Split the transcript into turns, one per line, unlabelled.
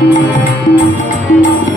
Música